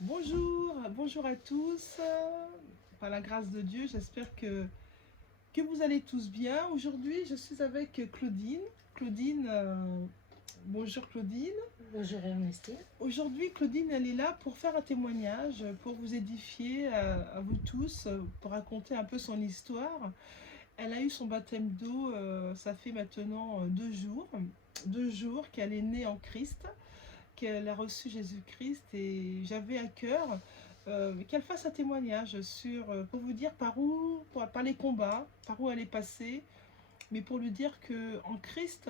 Bonjour à tous. Par la grâce de Dieu, j'espère que vous allez tous bien. Aujourd'hui, je suis avec Claudine. Bonjour Claudine. Bonjour Ernestine. Aujourd'hui, Claudine, elle est là pour faire un témoignage, pour vous édifier à vous tous, pour raconter un peu son histoire. Elle a eu son baptême d'eau, ça fait maintenant 2 jours. 2 jours qu'elle est née en Christ, qu'elle a reçu Jésus-Christ, et j'avais à cœur qu'elle fasse un témoignage pour vous dire par les combats, par où elle est passée, mais pour lui dire que en Christ,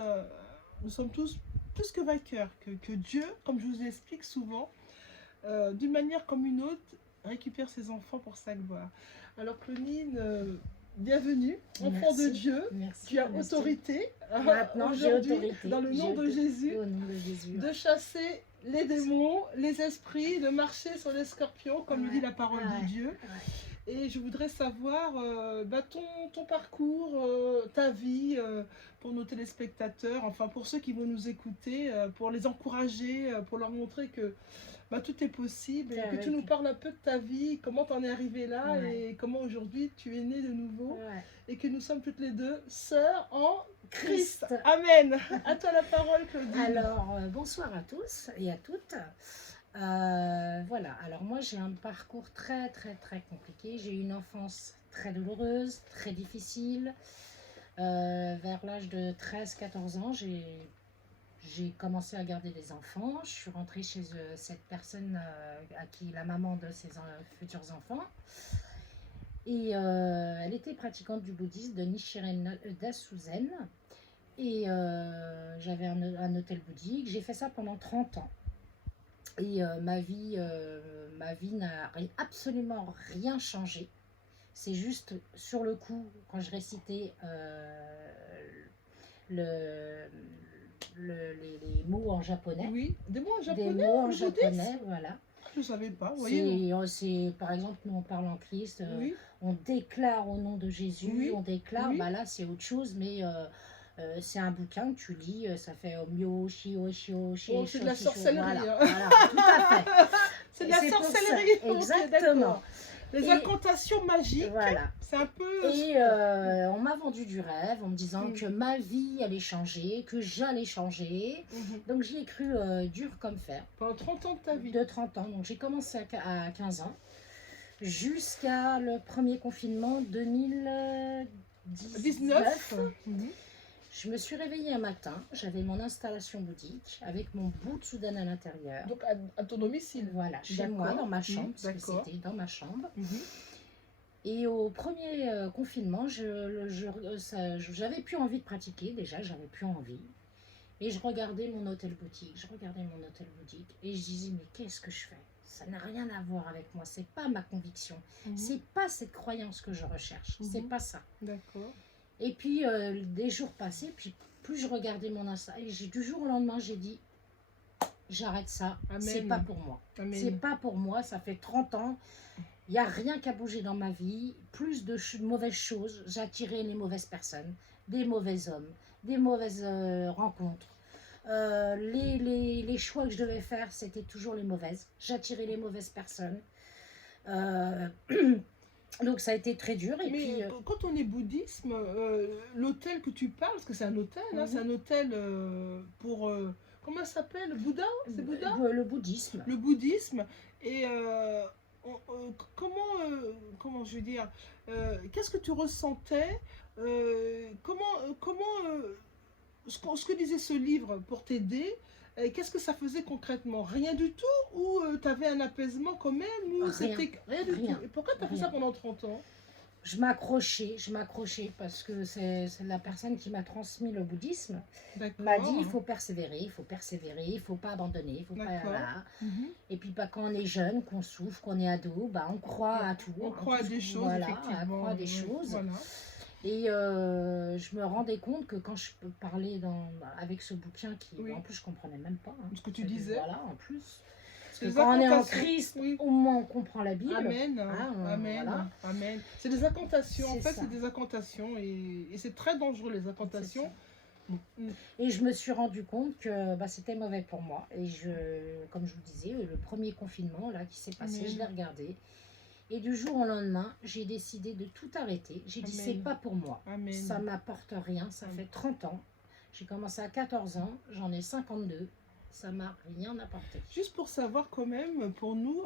nous sommes tous plus que vainqueurs, que Dieu, comme je vous l'explique souvent, d'une manière comme une autre, récupère ses enfants pour sa gloire. Alors Claudine, bienvenue, enfant de Dieu. Merci. Tu as autorité Maintenant, j'ai aujourd'hui, autorité. dans le nom de Jésus, Au nom de Jésus. de chasser les démons, les esprits, de marcher sur les scorpions, comme le dit la parole de Dieu. Et je voudrais savoir ton parcours, ta vie, pour nos téléspectateurs, enfin pour ceux qui vont nous écouter, pour les encourager, pour leur montrer que tout est possible, et que tu nous parles un peu de ta vie, comment tu en es arrivée là, et comment aujourd'hui tu es née de nouveau, et que nous sommes toutes les deux sœurs en Christ. Amen. À toi la parole, Claudine. Alors, bonsoir à tous et à toutes. Voilà, alors moi j'ai un parcours très compliqué. J'ai eu une enfance très douloureuse, très difficile. Vers l'âge de 13-14 ans, j'ai commencé à garder des enfants. Je suis rentrée chez cette personne à qui la maman de ses futurs enfants. Et elle était pratiquante du bouddhisme de Nichiren Daisuzen. Et j'avais un hôtel bouddhique. J'ai fait ça pendant 30 ans. Et ma vie n'a absolument rien changé. C'est juste sur le coup, quand je récitais les mots en japonais. Oui, des mots en japonais. Des mots en japonais, voilà. Je ne savais pas, vous voyez. C'est, par exemple, nous on parle en Christ, Oui. on déclare au nom de Jésus, Oui. on déclare, Oui. Là c'est autre chose, mais c'est un bouquin que tu lis, ça fait Myo, Shio, Shio, Shio. C'est de la sorcellerie. Voilà, tout à fait. C'est de la sorcellerie. Exactement. Les incantations magiques, voilà. C'est un peu... Et on m'a vendu du rêve en me disant que ma vie allait changer, que j'allais changer. Donc j'y ai cru dur comme fer. Pendant 30 ans de ta vie. De 30 ans. Donc j'ai commencé à 15 ans jusqu'à le premier confinement 2019. Je me suis réveillée un matin, j'avais mon installation bouddhique avec mon Butsudan à l'intérieur. Donc à ton domicile. Voilà, chez moi, dans ma chambre, parce que c'était dans ma chambre. Et au premier confinement, j'avais plus envie de pratiquer, déjà, j'avais plus envie. Et je regardais mon hôtel bouddhique, et je disais, mais qu'est-ce que je fais? Ça n'a rien à voir avec moi, c'est pas ma conviction, c'est pas cette croyance que je recherche, c'est pas ça. D'accord. Et puis, des jours passaient, puis plus je regardais mon Insta, et du jour au lendemain, j'ai dit, j'arrête ça, c'est pas pour moi. C'est pas pour moi, ça fait 30 ans, il n'y a rien qu'à bouger dans ma vie, plus de mauvaises choses, j'attirais les mauvaises personnes, des mauvais hommes, des mauvaises rencontres. Les choix que je devais faire, c'était toujours les mauvaises. J'attirais les mauvaises personnes. Donc ça a été très dur. Et mais puis, quand on est bouddhisme, l'hôtel que tu parles, parce que c'est un hôtel, c'est un hôtel pour... comment ça s'appelle? Bouddha? C'est Bouddha? Le bouddhisme. Le bouddhisme. Et comment je veux dire, qu'est-ce que tu ressentais, ce que disait ce livre pour t'aider, qu'est-ce que ça faisait concrètement? Rien du tout? Ou tu avais un apaisement quand même? Ou c'était rien du tout? Et pourquoi tu as fait ça pendant 30 ans? Je m'accrochais parce que c'est la personne qui m'a transmis le bouddhisme. M'a dit il faut persévérer, il faut pas abandonner, il faut pas... Voilà. Et puis quand on est jeune, qu'on souffre, qu'on est ado, on croit à tout. On croit à des choses, effectivement. On croit à des choses. Voilà. Et je me rendais compte que quand je parlais avec ce bouquin, en plus je comprenais même pas. Ce que tu disais. Voilà, en plus. Parce que quand on est en Christ, au moins on comprend la Bible. Amen. Amen. Voilà. Amen. C'est des incantations. En fait, c'est des incantations. Et c'est très dangereux, les incantations. Mm. Et je me suis rendu compte que bah, c'était mauvais pour moi. Et comme je vous disais, le premier confinement là qui s'est passé, je l'ai Amen. regardé. Et du jour au lendemain, j'ai décidé de tout arrêter. J'ai dit, c'est Amen. pas pour moi. Ça Amen. m'apporte rien. Ça Amen. fait 30 ans. J'ai commencé à 14 ans. J'en ai 52. Ça m'a rien apporté. Juste pour savoir quand même, pour nous,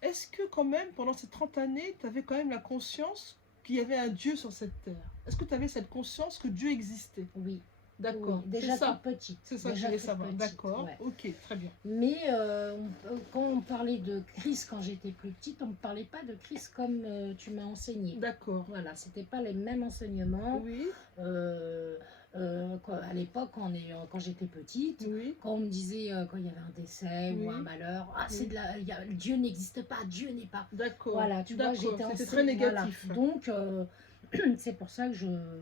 est-ce que quand même, pendant ces 30 années, tu avais quand même la conscience qu'il y avait un Dieu sur cette terre? Est-ce que tu avais cette conscience que Dieu existait? Oui. D'accord, Oui, déjà c'est ça. toute petite. C'est ça que je Déjà voulais toute savoir. petite, D'accord, ouais. ok, très bien. Mais quand on parlait de Christ quand j'étais plus petite, on ne me parlait pas de Christ comme tu m'as enseigné. D'accord. Voilà, c'était pas les mêmes enseignements. Oui, À l'époque, quand j'étais petite, oui, quand on me disait quand il y avait un décès ou un oui, malheur, ah, oui. Dieu n'existe pas, Dieu n'est pas. D'accord. Voilà, tu vois, D'accord, j'étais c'était très négatif. Voilà. Donc, c'est pour ça que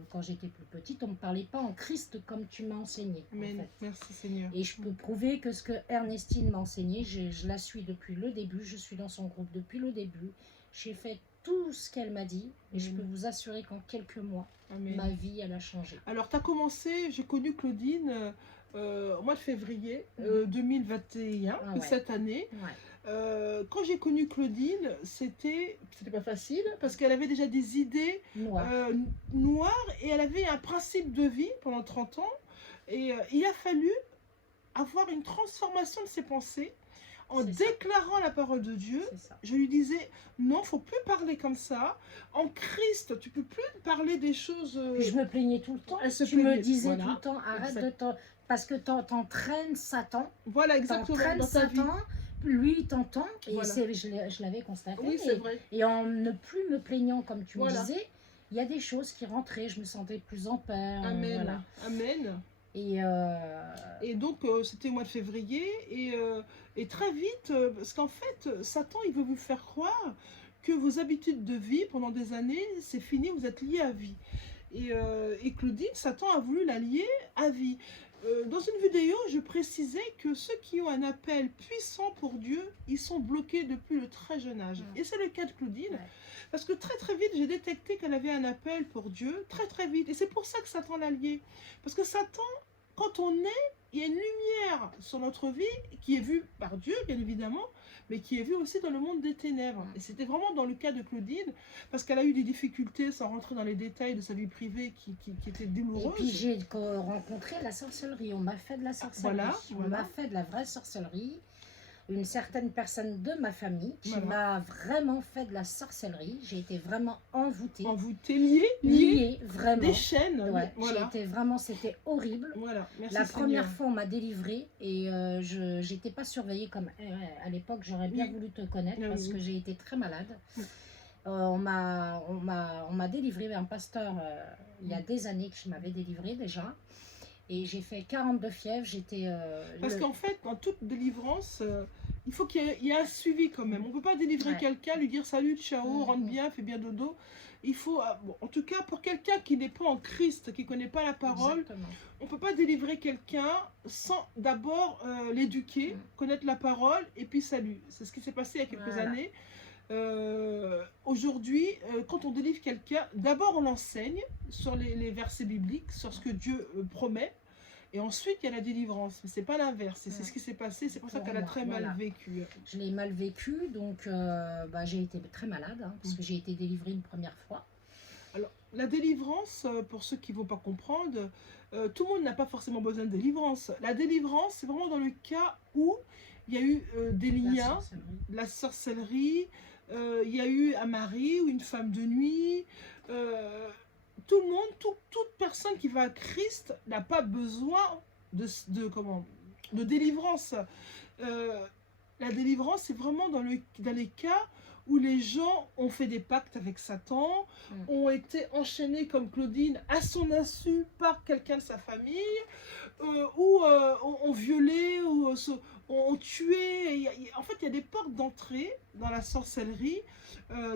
quand j'étais plus petite, on ne me parlait pas en Christ comme tu m'as enseigné. En Amen. fait. Merci Seigneur. Et je peux prouver que ce que Ernestine m'a enseigné, je la suis depuis le début, je suis dans son groupe depuis le début. J'ai fait tout ce qu'elle m'a dit et je peux vous assurer qu'en quelques mois, Amen. ma vie, elle a changé. Alors, tu as commencé, j'ai connu Claudine au mois de février 2021, Ah ouais. cette année. Ouais. Quand j'ai connu Claudine, c'était pas facile parce qu'elle avait déjà des idées noires et elle avait un principe de vie pendant 30 ans. Et il a fallu avoir une transformation de ses pensées en déclarant la parole de Dieu. Je lui disais, non, faut plus parler comme ça. En Christ, tu peux plus parler des choses... Puis je me plaignais tout le temps. Tu me disais tout le temps, arrête de parce que t'entraînes Satan. Voilà, exactement. T'entraînes Satan, lui il t'entend. Et Voilà. je l'avais constaté. Oui, c'est vrai. Et en ne plus me plaignant, comme tu me disais, il y a des choses qui rentraient. Je me sentais plus en paix. Amen. Voilà. Amen. Et donc, c'était au mois de février. Et très vite, parce qu'en fait, Satan, il veut vous faire croire que vos habitudes de vie pendant des années, c'est fini, vous êtes liés à vie. Et Claudine, Satan a voulu la lier à vie. Dans une vidéo, je précisais que ceux qui ont un appel puissant pour Dieu, ils sont bloqués depuis le très jeune âge. Et c'est le cas de Claudine. Parce que très très vite, j'ai détecté qu'elle avait un appel pour Dieu, très très vite. Et c'est pour ça que Satan l'a liée. Parce que Satan, quand on est, il y a une lumière sur notre vie qui est vue par Dieu, bien évidemment, mais qui est vue aussi dans le monde des ténèbres. Et c'était vraiment dans le cas de Claudine, parce qu'elle a eu des difficultés, sans rentrer dans les détails de sa vie privée, qui étaient douloureuses. Et puis j'ai rencontré la sorcellerie, on m'a fait de la sorcellerie. Voilà. On m'a fait de la vraie sorcellerie. Une certaine personne de ma famille qui m'a vraiment fait de la sorcellerie. J'ai été vraiment envoûtée. Envoûtée, liée, vraiment. Des chaînes. Ouais, voilà. C'était horrible. Voilà, merci la première Seigneur. fois, on m'a délivrée et je n'étais pas surveillée comme à l'époque. J'aurais bien voulu te connaître parce que j'ai été très malade. On m'a délivrée, un pasteur, il y a des années que je m'avais délivrée déjà. Et j'ai fait 42 fièvres, j'étais... Parce qu'en fait, dans toute délivrance, il faut qu'il y ait un suivi quand même. On ne peut pas délivrer quelqu'un, lui dire salut, ciao, rentre bien, fais bien dodo. Il faut, bon, en tout cas, pour quelqu'un qui n'est pas en Christ, qui ne connaît pas la parole, on ne peut pas délivrer quelqu'un sans d'abord l'éduquer, connaître la parole, et puis salut. C'est ce qui s'est passé il y a quelques années. Aujourd'hui, quand on délivre quelqu'un, d'abord on l'enseigne sur les versets bibliques, sur ce que Dieu promet. Et ensuite, il y a la délivrance. Mais ce n'est pas l'inverse. C'est ce qui s'est passé. C'est pour ça qu'elle a très mal vécu. Je l'ai mal vécu. Donc, j'ai été très malade. Parce que j'ai été délivrée une première fois. Alors, la délivrance, pour ceux qui ne vont pas comprendre, tout le monde n'a pas forcément besoin de délivrance. La délivrance, c'est vraiment dans le cas où il y a eu des liens, la sorcellerie, il y a eu un mari ou une femme de nuit. Tout le monde, toute personne qui va à Christ n'a pas besoin de délivrance. La délivrance, c'est vraiment dans les cas où les gens ont fait des pactes avec Satan, ont été enchaînés comme Claudine à son insu par quelqu'un de sa famille, ou ont violé, ou ont tué. En fait, il y a des portes d'entrée dans la sorcellerie,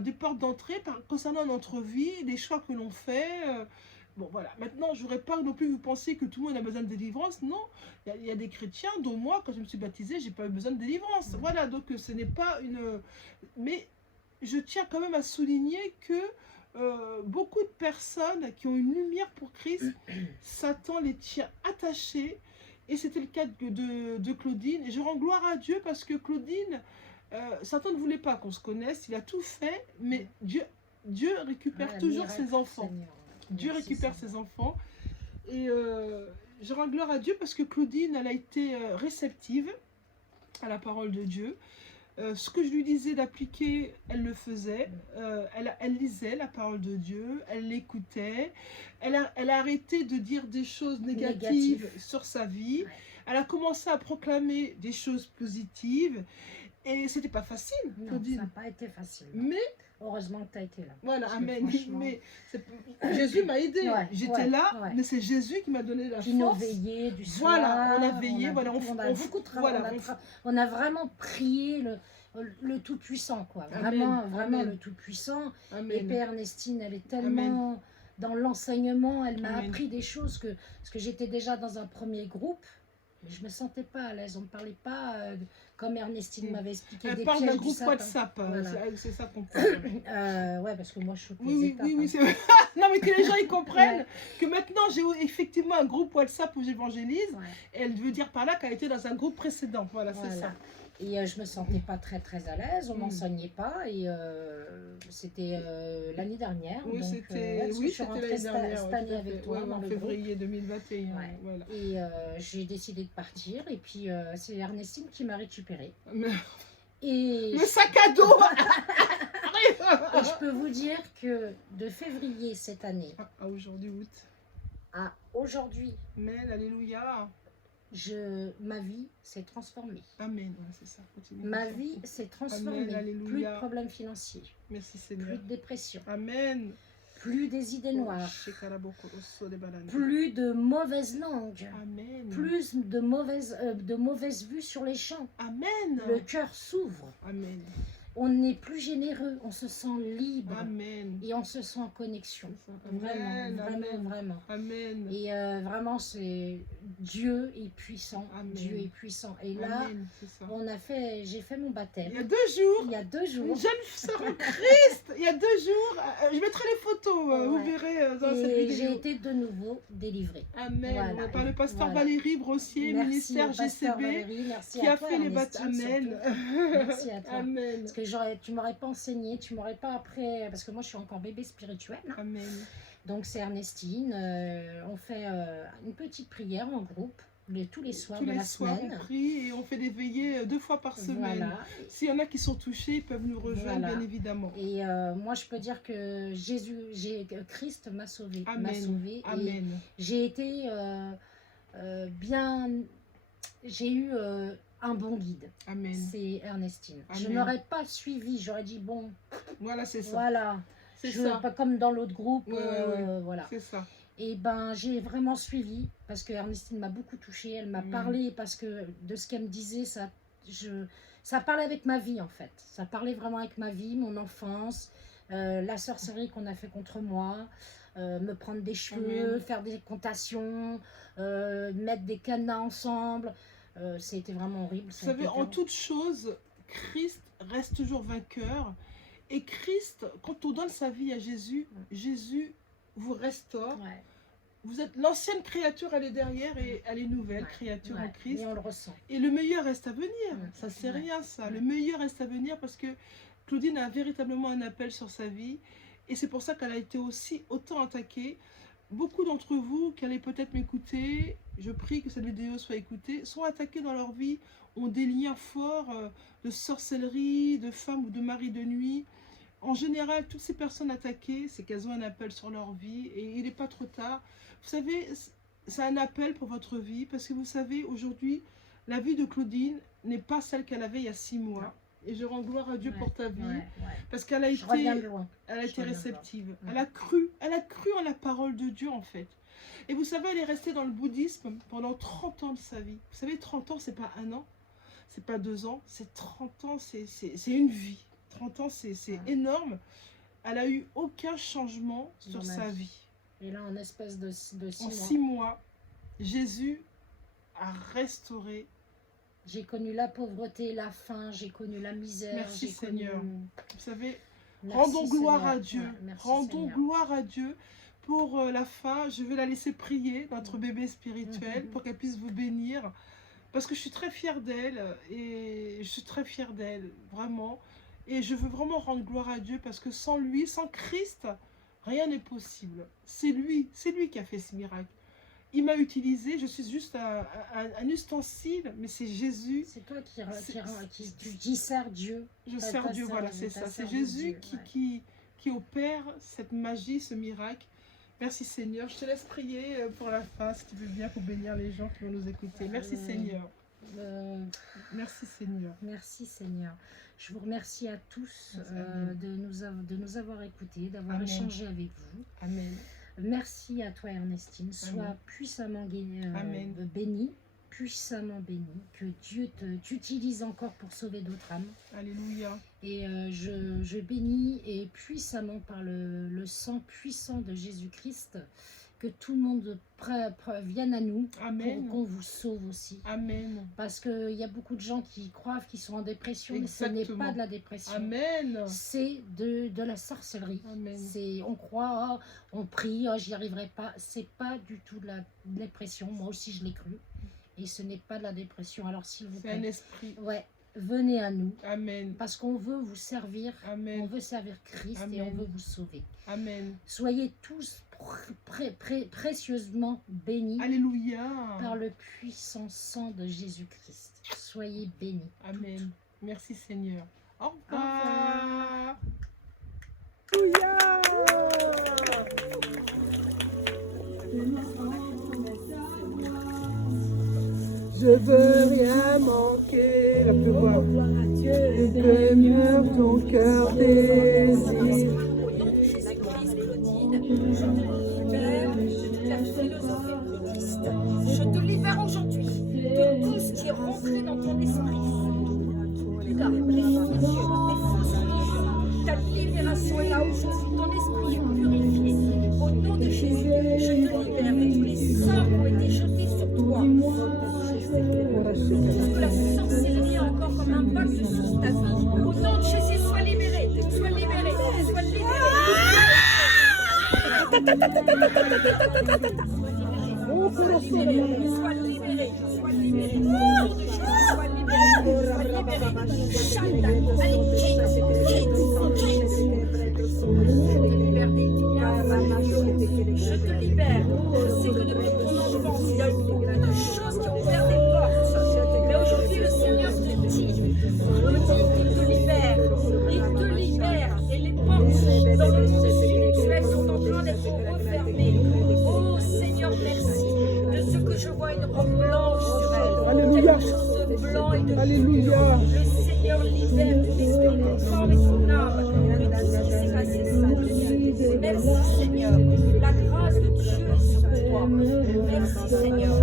des portes d'entrée concernant notre vie, des choix que l'on fait. Bon, voilà. Maintenant, je n'aurais pas non plus vous penser que tout le monde a besoin de délivrance. Non, il y a des chrétiens, dont moi, quand je me suis baptisée, j'ai pas eu besoin de délivrance. Voilà, donc ce n'est pas une... Mais je tiens quand même à souligner que beaucoup de personnes qui ont une lumière pour Christ, Satan les tient attachés. Et c'était le cas de Claudine. Et je rends gloire à Dieu parce que Claudine, Satan ne voulait pas qu'on se connaisse. Il a tout fait, mais Dieu récupère toujours ses enfants. Seigneur. Dieu Merci, récupère Seigneur. ses enfants. Et je rends gloire à Dieu parce que Claudine, elle a été réceptive à la parole de Dieu. Ce que je lui disais d'appliquer, elle le faisait. Elle lisait la parole de Dieu, elle l'écoutait. Elle a arrêté de dire des choses négatives Négatif. sur sa vie. Ouais. Elle a commencé à proclamer des choses positives. Et c'était pas facile, Non, ça Claudine. n'a pas été facile. Mais Heureusement que tu as été là. voilà, Parce que amen. franchement- Mais Jésus m'a aidé. Ouais, J'étais ouais, là, ouais. mais c'est Jésus qui m'a donné la Qui nous force. veillait du soir. Voilà, on a veillé, voilà, on a beaucoup travaillé. voilà, On a vraiment prié le Tout-Puissant, quoi. Amen, Vraiment amen. le Tout-Puissant. Et Amen. Père Ernestine, elle est tellement dans l'enseignement, elle m'a Amen. appris des choses parce que j'étais déjà dans un premier groupe, mais je me sentais pas à l'aise. On ne parlait pas comme Ernestine m'avait expliqué. Elle des parle pièges d'un du groupe Satan. WhatsApp, Voilà. c'est ça qu'on parle. Ouais, parce que moi je saute les Oui, étapes. oui, hein. oui, c'est vrai. Non, mais que les gens ils comprennent Ouais. que maintenant j'ai effectivement un groupe WhatsApp où j'évangélise. Ouais. Et elle veut dire par là qu'elle était dans un groupe précédent. Voilà, c'est Voilà. ça. Et je me sentais pas très à l'aise, on Mm. m'enseignait pas et c'était l'année dernière. Oui, donc, c'était parce que oui, je suis c'était rentrée l'année dernière. cette ouais, année tout à avec fait. toi Ouais, dans en le février 2021. Ouais. Voilà. Et j'ai décidé de partir et puis c'est Ernestine qui m'a récupérée. Mais- Et, Le sac à dos et je peux vous dire que de février cette année à aujourd'hui, août. à aujourd'hui, Amen, alléluia. ma vie s'est transformée. Amen, ouais, c'est ça. Continue Ma comme ça. vie s'est transformée. Amen, alléluia. Plus de problèmes financiers, Merci plus Seigneur. de dépression, Amen. plus des idées noires, Shekaraboko, osso de banane. plus de mauvaises langues, Amen. plus de mauvaises vues sur les champs. Amen. Le cœur s'ouvre. Amen. On n'est plus généreux, on se sent libre Amen. et on se sent en connexion. Amen. Vraiment. Amen. Et vraiment, c'est Dieu est puissant. Amen. Dieu est puissant. Et là, Amen, c'est ça. j'ai fait mon baptême. Il y a 2 jours, Il y a 2 une jours. jeune sœur en Christ. Il y a 2 jours, je mettrai les photos, vous Ouais. verrez dans cette Et j'ai vidéo. été de nouveau délivrée. Amen. Voilà. Par le pasteur Voilà. Valérie Brossier, Merci ministère au pasteur GCB, Valérie, merci qui à a toi, fait les Ernestine, baptêmes. surtout. Amen. Merci à toi. Amen. Parce que tu m'aurais pas enseigné, tu m'aurais pas appris, parce que moi je suis encore bébé spirituel. Hein. Amen. Donc c'est Ernestine, on fait une petite prière en groupe tous les soirs Tous de les la soirs, semaine. on prie et on fait des veillées 2 fois par semaine. Voilà. S'il y en a qui sont touchés, ils peuvent nous rejoindre, Voilà. bien évidemment. Et moi je peux dire que Christ m'a sauvée. Amen. M'a sauvée. Et Amen. j'ai été j'ai eu un bon guide. Amen. C'est Ernestine. Je Amen. n'aurais pas suivi, j'aurais dit bon, Voilà, c'est ça. voilà. C'est ça. Pas comme dans l'autre groupe, Ouais. voilà. C'est ça. Et ben j'ai vraiment suivi parce que Ernestine m'a beaucoup touchée, elle m'a parlé parce que de ce qu'elle me disait, ça parlait avec ma vie en fait. Ça parlait vraiment avec ma vie, mon enfance, la sorcellerie qu'on a fait contre moi, me prendre des cheveux, Amen. faire des contations, mettre des cadenas ensemble. C'était vraiment horrible. Vous savez, en toute chose, Christ reste toujours vainqueur. Et Christ, quand on donne sa vie à Jésus, Jésus vous restaure. Ouais. Vous êtes l'ancienne créature, elle est derrière et elle est nouvelle créature en Christ. Et on le ressent. Et le meilleur reste à venir. Ça, c'est Ouais. rien, ça. Ouais. Le meilleur reste à venir parce que Claudine a véritablement un appel sur sa vie. Et c'est pour ça qu'elle a été aussi autant attaquée. Beaucoup d'entre vous qui allez peut-être m'écouter, je prie que cette vidéo soit écoutée, sont attaqués dans leur vie, ont des liens forts de sorcellerie, de femmes ou de maris de nuit. En général, toutes ces personnes attaquées, c'est qu'elles ont un appel sur leur vie et il n'est pas trop tard. Vous savez, c'est un appel pour votre vie parce que vous savez, aujourd'hui, la vie de Claudine n'est pas celle qu'elle avait il y a 6 mois. Non. Et je rends gloire à Dieu pour ta vie Ouais. parce qu'elle a Je reviens de été, loin. elle a Je été reviens de réceptive. loin. Elle a cru en la parole de Dieu en fait. Et vous savez, elle est restée dans le bouddhisme pendant 30 ans de sa vie. Vous savez, 30 ans, c'est pas 1 an, c'est pas 2 ans, c'est 30 ans, c'est une vie. 30 ans, c'est énorme. Elle a eu aucun changement sur Dans ma sa vie. vie. Et là, en espèce de 6 En mois, 6 mois, Jésus a restauré. j'ai connu la pauvreté, la faim, j'ai connu la misère. Merci j'ai Seigneur. connu- Vous savez, Rendons Merci gloire Seigneur. à Dieu. Ouais, merci Rendons Seigneur. gloire à Dieu pour la fin. Je vais la laisser prier, notre bébé spirituel, pour qu'elle puisse vous bénir. Parce que je suis très fière d'elle. Et je suis très fière d'elle, vraiment. Et je veux vraiment rendre gloire à Dieu parce que sans lui, sans Christ, rien n'est possible. C'est lui qui a fait ce miracle. Il m'a utilisé, je suis juste un ustensile, mais c'est Jésus. C'est toi qui sers Dieu. Je sers Dieu, voilà, c'est ça. C'est Jésus qui opère cette magie, ce miracle. Merci Seigneur. Je te laisse prier pour la fin, si tu veux bien, pour bénir les gens qui vont nous écouter. Merci Seigneur. Merci Seigneur. Merci Seigneur. Je vous remercie à tous de nous avoir écoutés, d'avoir Amen. échangé avec vous. Amen. Merci à toi Ernestine. Sois Amen. puissamment Amen. bénie, puissamment bénie. Que Dieu t'utilise encore pour sauver d'autres âmes. Alléluia. Et je bénis et puissamment par le sang puissant de Jésus-Christ, que tout le monde vienne à nous Amen. pour qu'on vous sauve aussi. Amen. Parce qu'il y a beaucoup de gens qui croient qu'ils sont en dépression, mais ce n'est Exactement. pas de la dépression. Amen. C'est de la sorcellerie. Amen. On croit, oh, on prie, oh, j'y arriverai pas. C'est pas du tout de la dépression. Moi aussi, je l'ai cru. Et ce n'est pas de la dépression. Alors, s'il vous C'est un plaît, esprit. ouais, venez à nous. Amen. Parce qu'on veut vous servir. Amen. On veut servir Christ et Amen. on veut vous sauver. Amen. Soyez tous précieusement bénis Alléluia. par le puissant sang de Jésus-Christ. Soyez bénis. Amen. Merci Seigneur. Au revoir. Je veux rien manquer. La plus voix. Que mieux ton cœur désire. Je te libère aujourd'hui de tout ce qui est rentré dans ton esprit. Les fausses religions, ta libération est là aujourd'hui. Ton esprit est purifié. Au nom de Jésus, je te libère de tous les sorts qui ont été jetés sur toi. Que la sorcellerie est encore comme un bac sur ta vie. Au nom de Jésus, sois libéré. Sois libéré. Sois libéré. Sois libéré, sois libéré, au nom de Jésus, sois libéré, sois libéré. Allez, quitte. Je te libère. Je sais que depuis ton enfance, il y a eu beaucoup de choses qui ont ouvert des portes. Mais aujourd'hui, le Seigneur te dit qu'il te libère. Il te libère. Et les portes dans le monde spirituel sont en train d'être refermées. Oh Seigneur, merci de ce que je vois une robe blanche sur elle. Quelque chose de blanc et de Alléluia. pur. Le Seigneur libère ton esprit, ton corps et ton âme. Tout ce qui s'est passé samedi. Merci Seigneur. La grâce de Dieu est sur toi. Merci Seigneur.